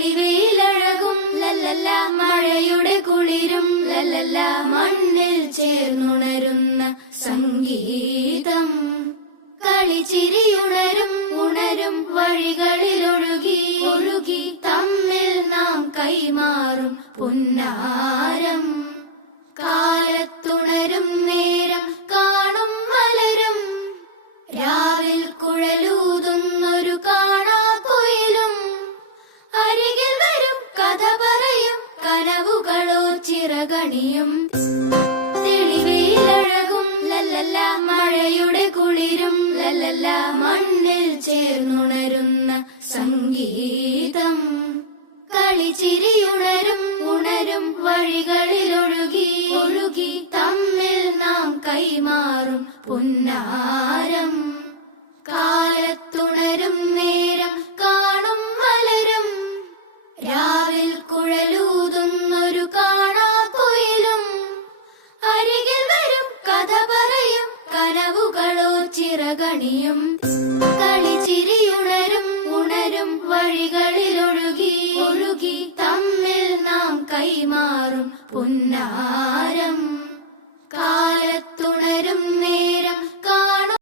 തെളിവെയിലഴകും ലല്ലല്ല, മഴയുടെ കുളിരും ലല്ലല്ല, മണ്ണിൽ ചേർന്നുണരുന്ന സംഗീതം. കളിച്ചിരിയുണരും ഉണരും വഴികളിലൊഴുകി ഒഴുകി തമ്മിൽ നാം കൈമാറും പുന്നാരം. കാലത്തുണരും നേരം കാണും മലരും, രാവിൽ കുഴലൂതുന്നൊരു കാണാക്കുയിലും. അരികിൽ വരും കഥ പറയും കനവുകളോ ചിറകണിയും. തെളിവെയിലഴകും ലല്ലല്ല, മഴയുടെ കുളിരും ലല്ലല്ല, മണ്ണിൽ ചേർന്നുണരുന്ന സംഗീതം. കളിച്ചിരിയുണരും ഉണരും വഴികളിലൊഴുകി ഒഴുകി തമ്മിൽ നാം കൈമാറും പുന്നാരം. കാലത്തുണരും നേരം കാണും മലരും, രാവിൽ കുഴലൂതുന്നൊരു കാണാക്കുയിലും. അരികിൽ വരും കഥ പറയും കനവുകളോ ചിറകണിയും. കളിച്ചിരിയുണരും ഉണരും വഴികളിലൊഴുകി ഒഴുകി തമ്മിൽ നാം കൈമാറും പുന്നാരം.